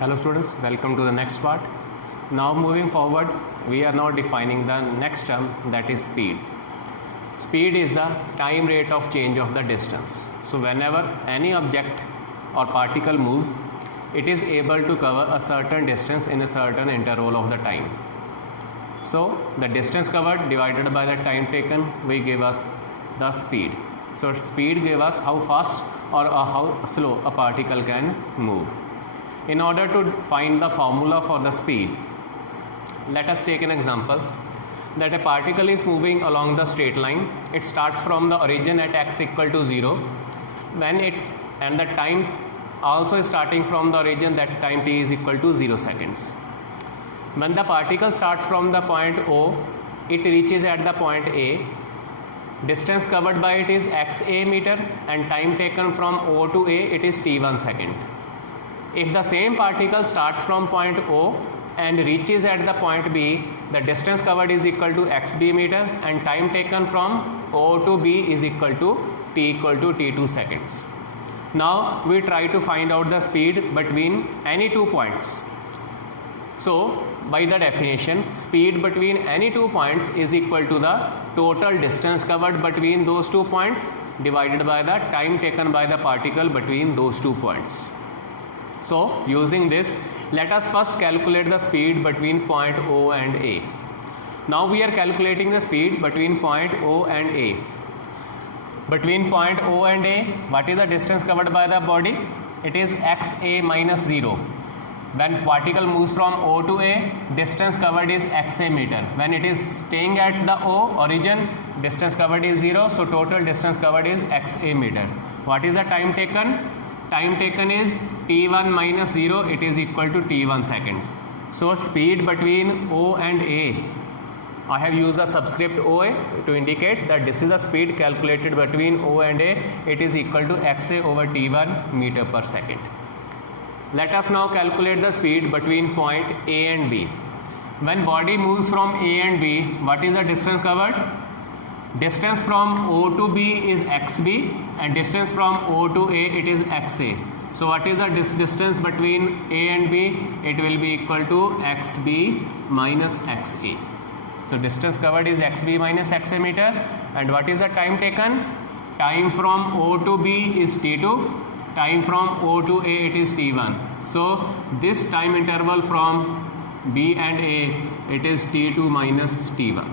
Hello students, welcome to the next part. Now moving forward, we are now defining the next term, that is speed. Speed is the time rate of change of the distance. So whenever any object or particle moves, it is able to cover a certain distance in a certain interval of the time. So the distance covered divided by the time taken will give us the speed. So speed gives us how fast or how slow a particle can move. In order to find the formula for the speed, let us take an example that a particle is moving along the straight line. It starts from the origin at x equal to 0 and the time also is starting from the origin, that time t is equal to 0 seconds. When the particle starts from the point O, it reaches at the point A. Distance covered by it is xa meter and time taken from O to A, it is t1 second. If the same particle starts from point O and reaches at the point B, the distance covered is equal to xb meter and time taken from O to B is equal to t equal to t2 seconds. Now we try to find out the speed between any 2 points. So by the definition, speed between any 2 points is equal to the total distance covered between those 2 points divided by the time taken by the particle between those 2 points. So using this, let us first calculate the speed between point O and A. Now we are calculating the speed between point O and A. Between point O and A, what is the distance covered by the body? It is xa minus 0. When particle moves from O to A, distance covered is xa meter. When it is staying at the O origin, distance covered is 0. So total distance covered is xa meter. What is the time taken? Time taken is t1 minus 0, it is equal to t1 seconds. So speed between O and A, I have used the subscript OA to indicate that this is the speed calculated between O and A. It is equal to xa over t1 meter per second. Let us now calculate the speed between point A and B. When body moves from A and B, what is the distance covered? Distance from O to B is xb and distance from O to A, it is xa. So what is the distance between A and B? It will be equal to xb minus xa. So distance covered is xb minus xa meter. And what is the time taken? Time from O to B is t2. Time from O to A, it is t1. So this time interval from B and A, it is t2 minus t1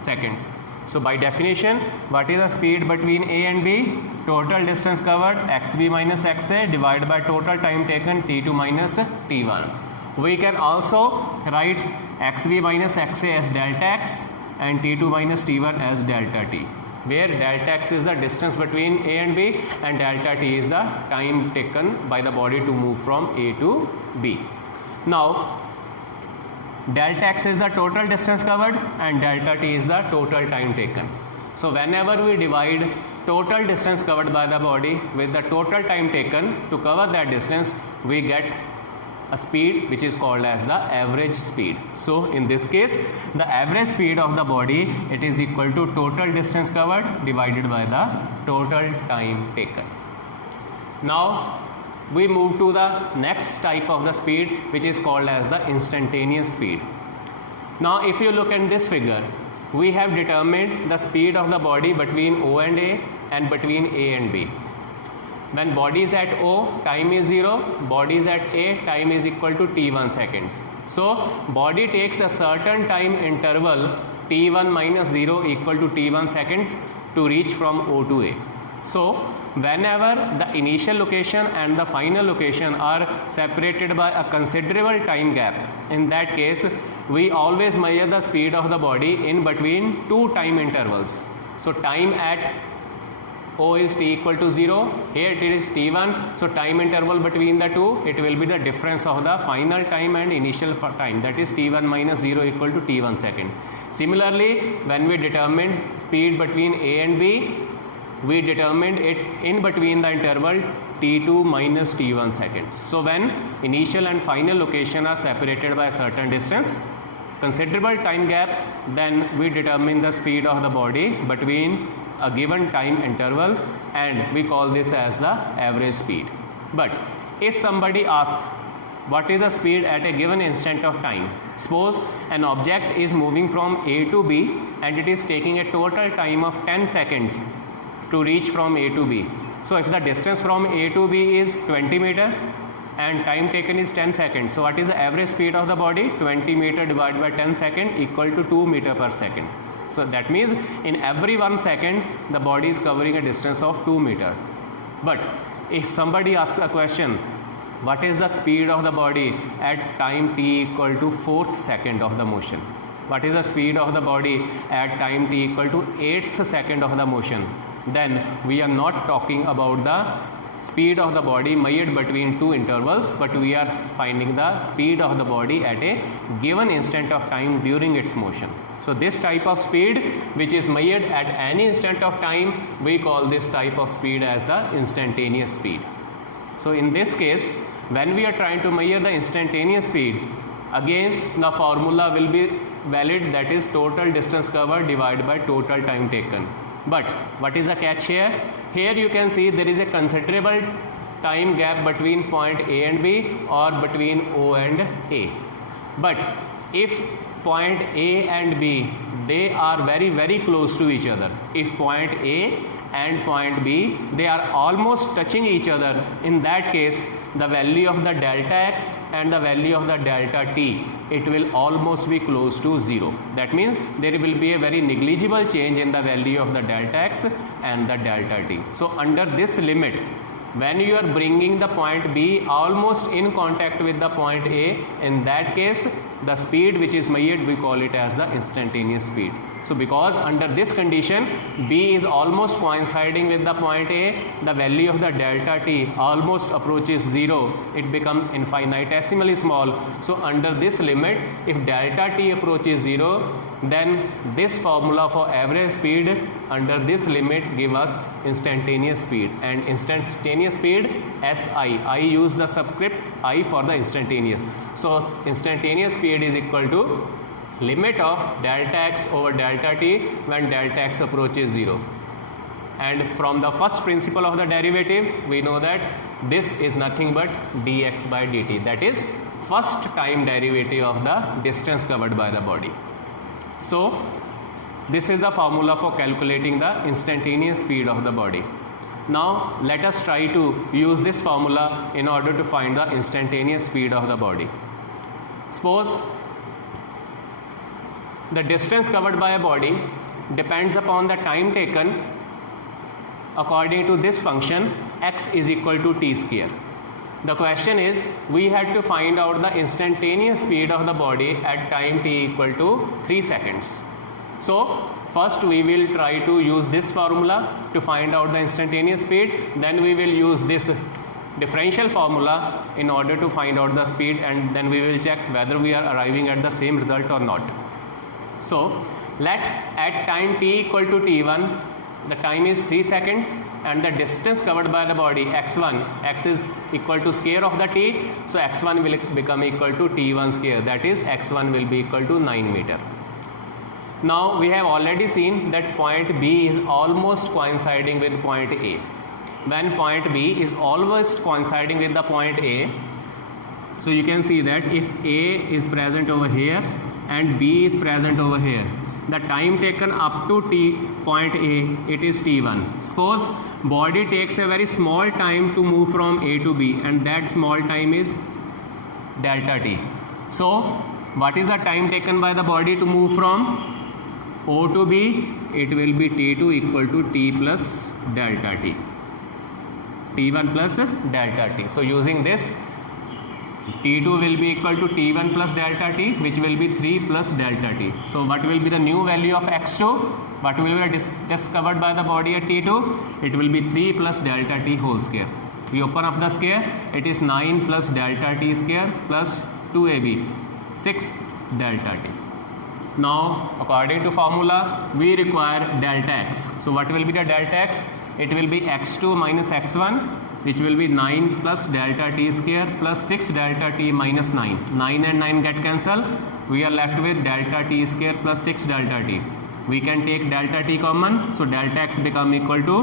seconds. So by definition, what is the speed between A and B? Total distance covered xb minus xa divided by total time taken t2 minus t1. We can also write xb minus xa as delta x and t2 minus t1 as delta t, where delta x is the distance between A and B and delta t is the time taken by the body to move from A to B. Now delta x is the total distance covered and delta t is the total time taken. So whenever we divide total distance covered by the body with the total time taken to cover that distance, we get a speed which is called as the average speed. So in this case, the average speed of the body, it is equal to total distance covered divided by the total time taken. Now we move to the next type of the speed, which is called as the instantaneous speed. Now if you look at this figure, we have determined the speed of the body between O and A and between A and B. When body is at O, time is 0, body is at A, time is equal to t1 seconds. So body takes a certain time interval t1 minus 0 equal to t1 seconds to reach from O to A. So whenever the initial location and the final location are separated by a considerable time gap, in that case we always measure the speed of the body in between 2 time intervals. So time at O is t equal to 0, here it is t1, so time interval between the two, it will be the difference of the final time and initial time, that is t1 minus 0 equal to t1 second. Similarly, when we determine speed between A and B, we determined it in between the interval t2 minus t1 seconds. So when initial and final location are separated by a certain distance, considerable time gap, then we determine the speed of the body between a given time interval and we call this as the average speed. But if somebody asks what is the speed at a given instant of time. Suppose an object is moving from A to B and it is taking a total time of 10 seconds to reach from A to B. So if the distance from A to B is 20 meter and time taken is 10 seconds, so what is the average speed of the body? 20 meter divided by 10 second equal to 2 meter per second. So that means in every 1 second the body is covering a distance of 2 meter. But if somebody asks a question, what is the speed of the body at time t equal to 4th second of the motion? What is the speed of the body at time t equal to 8th second of the motion? Then we are not talking about the speed of the body measured between two intervals, but we are finding the speed of the body at a given instant of time during its motion. So this type of speed which is measured at any instant of time, we call this type of speed as the instantaneous speed. So in this case, when we are trying to measure the instantaneous speed, again the formula will be valid, that is total distance covered divided by total time taken. But what is the catch here? Here you can see there is a considerable time gap between point A and B or between O and A. But if point A and B, they are very close to each other. If point A and point B, they are almost touching each other, in that case the value of the delta x and the value of the delta t, it will almost be close to 0. That means there will be a very negligible change in the value of the delta x and the delta t. So under this limit, when you are bringing the point B almost in contact with the point A, in that case the speed which is measured, we call it as the instantaneous speed. So because under this condition B is almost coinciding with the point A, the value of the delta t almost approaches 0, it becomes infinitesimally small. So under this limit, if delta t approaches 0, then this formula for average speed under this limit give us instantaneous speed, and instantaneous speed SI, I use the subscript I for the instantaneous. So instantaneous speed is equal to limit of delta x over delta t when delta x approaches 0. And from the first principle of the derivative, we know that this is nothing but dx by dt, that is first time derivative of the distance covered by the body. So this is the formula for calculating the instantaneous speed of the body. Now let us try to use this formula in order to find the instantaneous speed of the body. Suppose the distance covered by a body depends upon the time taken according to this function x is equal to t square. The question is, we had to find out the instantaneous speed of the body at time t equal to 3 seconds. So first we will try to use this formula to find out the instantaneous speed, then we will use this differential formula in order to find out the speed, and then we will check whether we are arriving at the same result or not. So let at time t equal to t1, the time is 3 seconds and the distance covered by the body x1, x is equal to square of the t, so x1 will become equal to t1 square, that is x1 will be equal to 9 meter. Now we have already seen that point B is almost coinciding with point A. When point B is almost coinciding with the point A, so you can see that if A is present over here and B is present over here, the time taken up to point A, it is t1. Suppose body takes a very small time to move from A to B, and that small time is delta t. So what is the time taken by the body to move from O to B? It will be t2 equal to t plus delta t, t1 plus delta t. So using this, t2 will be equal to t1 plus delta t, which will be 3 plus delta t. So what will be the new value of x2? What will be discovered by the body at t2? It will be 3 plus delta t whole square. We open up the square, it is 9 plus delta t square plus 2ab, 6 delta t. Now according to formula, we require delta x. So what will be the delta x? It will be x2 minus x1, which will be 9 plus delta t square plus 6 delta t minus 9. 9 and 9 get cancelled. We are left with delta t square plus 6 delta t. we can take delta t common, so delta x become equal to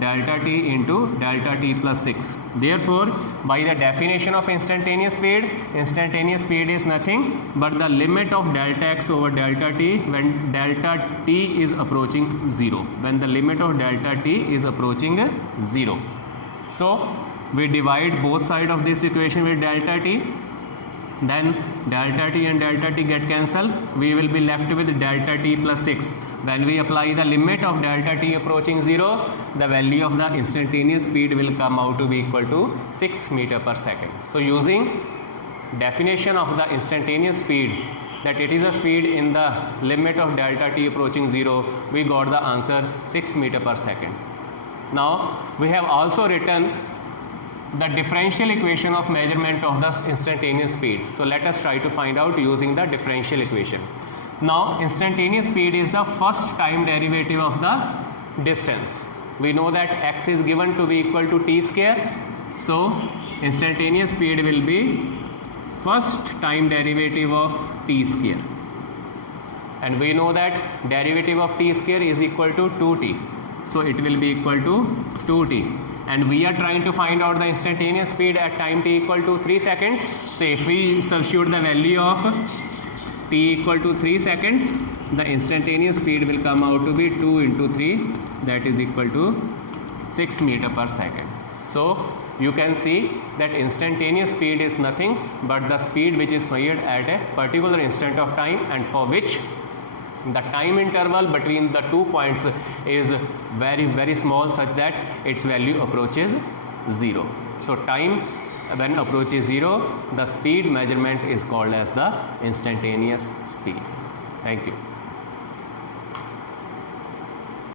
delta t into delta t plus 6. Therefore, by the definition of instantaneous speed is nothing but the limit of delta x over delta t when delta t is approaching 0, when the limit of delta t is approaching 0. So we divide both sides of this equation with delta t, then delta t and delta t get cancelled, we will be left with delta t plus 6. When we apply the limit of delta t approaching 0, the value of the instantaneous speed will come out to be equal to 6 meter per second. So using definition of the instantaneous speed, that it is a speed in the limit of delta t approaching 0, we got the answer 6 meter per second. Now we have also written the differential equation of measurement of the instantaneous speed. So let us try to find out using the differential equation. Now instantaneous speed is the first time derivative of the distance. We know that x is given to be equal to t square. So instantaneous speed will be first time derivative of t square. And we know that derivative of t square is equal to 2t. So it will be equal to 2t. And we are trying to find out the instantaneous speed at time t equal to 3 seconds. So if we substitute the value of t equal to 3 seconds, the instantaneous speed will come out to be 2 into 3, that is equal to 6 meter per second. So you can see that instantaneous speed is nothing but the speed which is measured at a particular instant of time, and for which the time interval between the 2 points is very small, such that its value approaches 0. So time when approaches 0, the speed measurement is called as the instantaneous speed. Thank you.